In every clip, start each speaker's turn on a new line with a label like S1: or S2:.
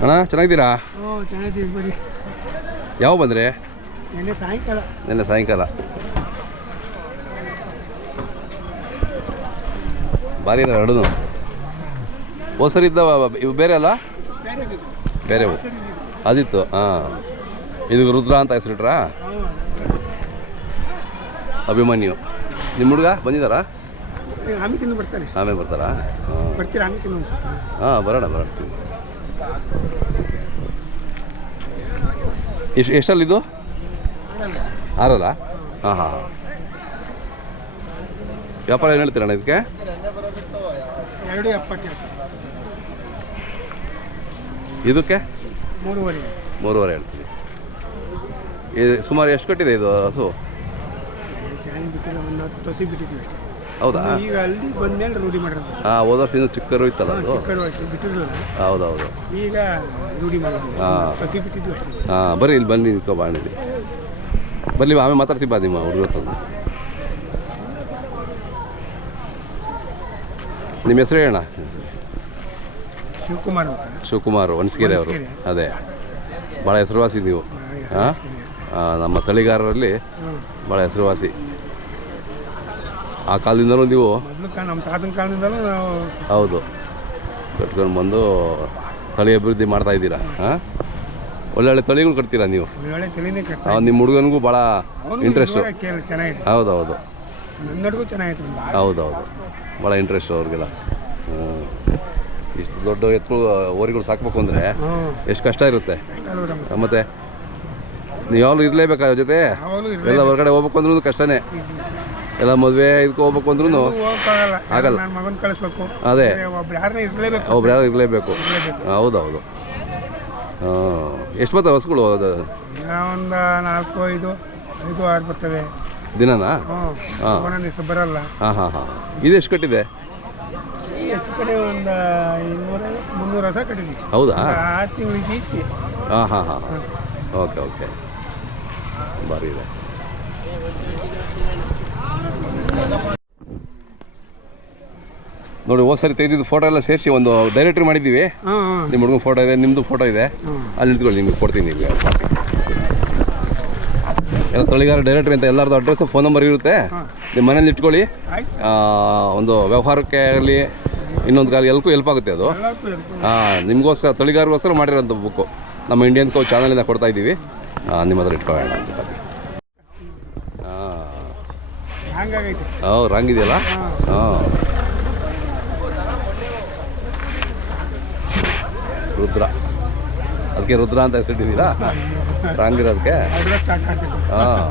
S1: ಅಣ್ಣ ಚೆನ್ನಾಗಿದ್ದೀರಾ?
S2: ಓ ಚೆನ್ನಾಗಿದ್ದೀವಿ
S1: ಯಾವ ಬಂದ್ರಿ?
S2: ನೆನ್ನೆ ಸಾಯಂಕಾಲ.
S1: ನಿನ್ನೆ ಸಾಯಂಕಾಲ. ಭಾರಿ ಇದಾವೆ ಎರಡೂ. ಹೋಸರಿ ಇದ್ದಾವ ಇವು ಬೇರೆ ಅಲ್ಲ? ಬೇರೆ ಅದಿತ್ತು ಹಾಂ. ಇದು ರುದ್ರ ಅಂತ ಹೆಸರಿಟ್ರಾ? ಅಭಿಮನ್ಯು. ನಿಮ್ಮ ಹುಡುಗ ಬಂದಿದ್ದಾರಾ? ಆಮೇಲೆ ಬರ್ತಾರಾ? ಹಾಂ.
S2: ಬರ್ತೀರಾ
S1: ಹಾಂ ಬರೋಣ ಬರೋಣ. ಎಷ್ಟು ಎಷ್ಟಲ್ಲಿದ್ದು
S2: ಆರಲ್ಲ?
S1: ಹಾಂ ಹಾಂ ಹಾಂ. ವ್ಯಾಪಾರ ಏನು ಹೇಳ್ತೀರಣ್ಣ ಇದಕ್ಕೆ?
S2: ಎರಡು ಎಪ್ಪತ್ತು ಎಪ್ಪತ್ತು.
S1: ಇದಕ್ಕೆ?
S2: ಮೂರುವರೆ.
S1: ಮೂರುವರೆ ಹೇಳ್ತೀನಿ. ಇದು ಸುಮಾರು ಎಷ್ಟು ಕಟ್ಟಿದೆ ಇದು ಹಸು?
S2: ಒಂದು ಹತ್ತು ಹಸಿ ಬಿಟ್ಟಿದ್ವಿ ಅಷ್ಟೇ.
S1: ಹೌದಾ?
S2: ಈಗ ಅಲ್ಲಿ ಬಂದ್ಮೇಲೆ ರೂಢಿ ಮಾಡಿರೋದು.
S1: ಹಾಂ ಹೋದ ವರ್ಷ ಇನ್ನೂ ಚಿಕ್ಕರು ಇತ್ತಲ್ಲ ಅದು?
S2: ಚಿಕ್ಕರು ಅಷ್ಟೇ ಬಿಟ್ಟಿರಲಿಲ್ಲ
S1: ಹೌದೌದು.
S2: ಈಗ ರೂಢಿ ಮಾಡಿದ್ವಿ
S1: ಹಾ.
S2: ಹಸಿ ಬಿಟ್ಟಿದ್ವಿ ಅಷ್ಟೇ.
S1: ಹಾಂ ಬರ್ರಿ ಇಲ್ಲಿ ಬನ್ನಿ ನಿಂತ್ಕೊ ಬಾಣಿಲಿ ಬರಲಿ ಆಮೇಲೆ ಮಾತಾಡ್ತೀವಿ ಬಾ ನಿಮ್ಮ ಹುಡುಗರ ತಂದು ನಿಮ್ಮ ಹೆಸರು ಹೇಳಣ್ಣ?
S2: ಶಿವಕುಮಾರ್ ಅಂತ.
S1: ಶಿವಕುಮಾರ್ ಒಣಸ್ಕೆರೆ ಅವರು. ಅದೇ. ಭಾಳ ಹೆಸರುವಾಸಿ ನೀವು. ಹಾಂ ನಮ್ಮ ತಳಿಗಾರರಲ್ಲಿ ಭಾಳ ಹೆಸರುವಾಸಿ. ಆ ಕಾಲದಿಂದಲೂ ನೀವು
S2: ನಮ್ಮ ತಾತನ ಕಾಲದಿಂದಲೂ ನಾವು
S1: ಹೌದು. ಕಟ್ಕೊಂಡು ಬಂದು ತಳಿ ಅಭಿವೃದ್ಧಿ ಮಾಡ್ತಾ ಇದ್ದೀರಾ ಹಾಂ? ಒಳ್ಳೊಳ್ಳೆ ತಳಿಗಳು ಕಟ್ತೀರಾ ನೀವು?
S2: ಒಳ್ಳೊಳ್ಳೆ ತಿಳಿನೇ
S1: ನಿಮ್ಮ ಹುಡುಗನಿಗೂ ಭಾಳ ಇಂಟ್ರೆಸ್ಟು
S2: ಹೌದು ಚೆನ್ನಾಗಿದೆ.
S1: ಹೌದು ಹೌದು
S2: ಚೆನ್ನಾಗಿತ್ತು
S1: ಹೌದೌದು. ಭಾಳ ಇಂಟ್ರೆಸ್ಟು ಅವ್ರಿಗೆಲ್ಲ. ಇಷ್ಟು ದೊಡ್ಡ ಎತ್ತು ಓರಿಗಳು ಸಾಕ್ಬೇಕು ಅಂದರೆ ಎಷ್ಟು ಕಷ್ಟ ಇರುತ್ತೆ. ಮತ್ತೆ ನೀವು ಯಾವಾಗಲೂ ಇರಲೇಬೇಕಾದ್ರ ಜೊತೆ? ಎಲ್ಲ ಹೊರಗಡೆ ಹೋಗ್ಬೇಕು ಅಂದ್ರೂ ಕಷ್ಟನೇ. ಎಲ್ಲ ಮದುವೆ ಇದಕ್ಕೆ ಹೋಗ್ಬೇಕು ಅಂದ್ರೂ ಆಗಲ್ಲ.
S2: ಮಗನ ಕಳಿಸ್ಬೇಕು.
S1: ಅದೇ.
S2: ಒಬ್ರು ಯಾರನ್ನ ಇರಲೇಬೇಕು.
S1: ಒಬ್ರು ಯಾರು ಇರಲೇಬೇಕು. ಹೌದೌದು. ಹಾಂ ಎಷ್ಟು ಬರ್ತವೆ ಹಸುಗಳು ಅದು?
S2: ಒಂದು ನಾಲ್ಕು ಐದು ಐದು ಆರು ಬರ್ತವೆ.
S1: ದಿನನಾ? ಹಾ.
S2: ಬರಲ್ಲ.
S1: ಹಾಂ ಹಾಂ ಹಾಂ. ಇದು ಎಷ್ಟು ಕಟ್ಟಿದೆ?
S2: ಹೆಚ್ಚು ಕಡೆ ಒಂದು ಇನ್ನೂರ ಮುನ್ನೂರು ಹೊಸ ಕಟ್ಟಿದ್ವಿ.
S1: ಹೌದಾ?
S2: ಆರು ತಿಂಗಳಿಗೆ ಈಚೆಗೆ.
S1: ಹಾಂ ಹಾಂ ಹಾಂ. Okay okay. ಬಾರಿ ಇದೆ. ನೋಡಿ ಹೋದ ಸರಿ ತೆಗೆದಿದ್ದು ಫೋಟೋ ಎಲ್ಲ ಸೇರಿಸಿ ಒಂದು ಡೈರೆಕ್ಟ್ರಿ ಮಾಡಿದ್ದೀವಿ. ನಿಮ್ಮ ಹುಡುಗನ ಫೋಟೋ ಇದೆ ನಿಮ್ಮದು ಫೋಟೋ ಇದೆ. ಅಲ್ಲಿ ಇಟ್ಕೊಳ್ಳಿ ನಿಮಗೆ ಕೊಡ್ತೀನಿ ನಿಮಗೆ. ಎಲ್ಲ ತಳಿಗಾರ ಡೈರೆಕ್ಟ್ರಿ ಅಂತ ಎಲ್ಲರದ್ದು ಅಡ್ರೆಸ್ ಫೋನ್ ನಂಬರ್ ಇರುತ್ತೆ. ನಿಮ್ಮ ಮನೇಲಿ ಇಟ್ಕೊಳ್ಳಿ. ಒಂದು ವ್ಯವಹಾರಕ್ಕೆ ಆಗಲಿ ಇನ್ನೊಂದು ಕಾಲ ಎಲ್ಲಕ್ಕೂ ಹೆಲ್ಪ್ ಆಗುತ್ತೆ ಅದು. ಹಾಂ ನಿಮಗೋಸ್ಕರ ತಳಿಗಾರಗೋಸ್ಕರ ಮಾಡಿರೋಂಥ ಬುಕ್ಕು ನಮ್ಮ ಇಂಡಿಯನ್ ಕೌ ಚಾನಲಿಂದ ಕೊಡ್ತಾ ಇದ್ದೀವಿ. ನಿಮ್ಮ ಹತ್ರ ಇಟ್ಕೊಳ್ಳೋಣ ಅಂತ ಬನ್ನಿ ಹಾಂ
S2: ಹಂಗಾಗೈತೆ
S1: ಹೌ ರಾಂಗ್ ಇದೆಯಲ್ಲ?
S2: ಹಾಂ.
S1: ರುದ್ರ. ಅದಕ್ಕೆ ರುದ್ರ ಅಂತ ಹೆಸರಿಟ್ಟಿದ್ದೀರಾ? ರಾಂಗ್ ಇರೋದಕ್ಕೆ ಹಾಂ.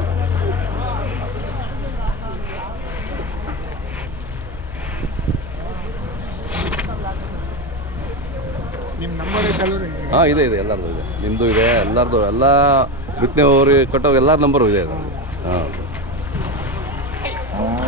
S1: ಇದೆ. ಇದೆ ಎಲ್ಲರದು ಇದೆ. ನಿಮ್ಮದು ಇದೆ ಎಲ್ಲರದು ಎಲ್ಲ ಬಿತ್ತನೆ ಅವ್ರಿಗೆ ಕೊಟ್ಟವ್ರು ಎಲ್ಲರ ನಂಬರು ಇದೆ ಅದು ಹಾಂ. อ๋อ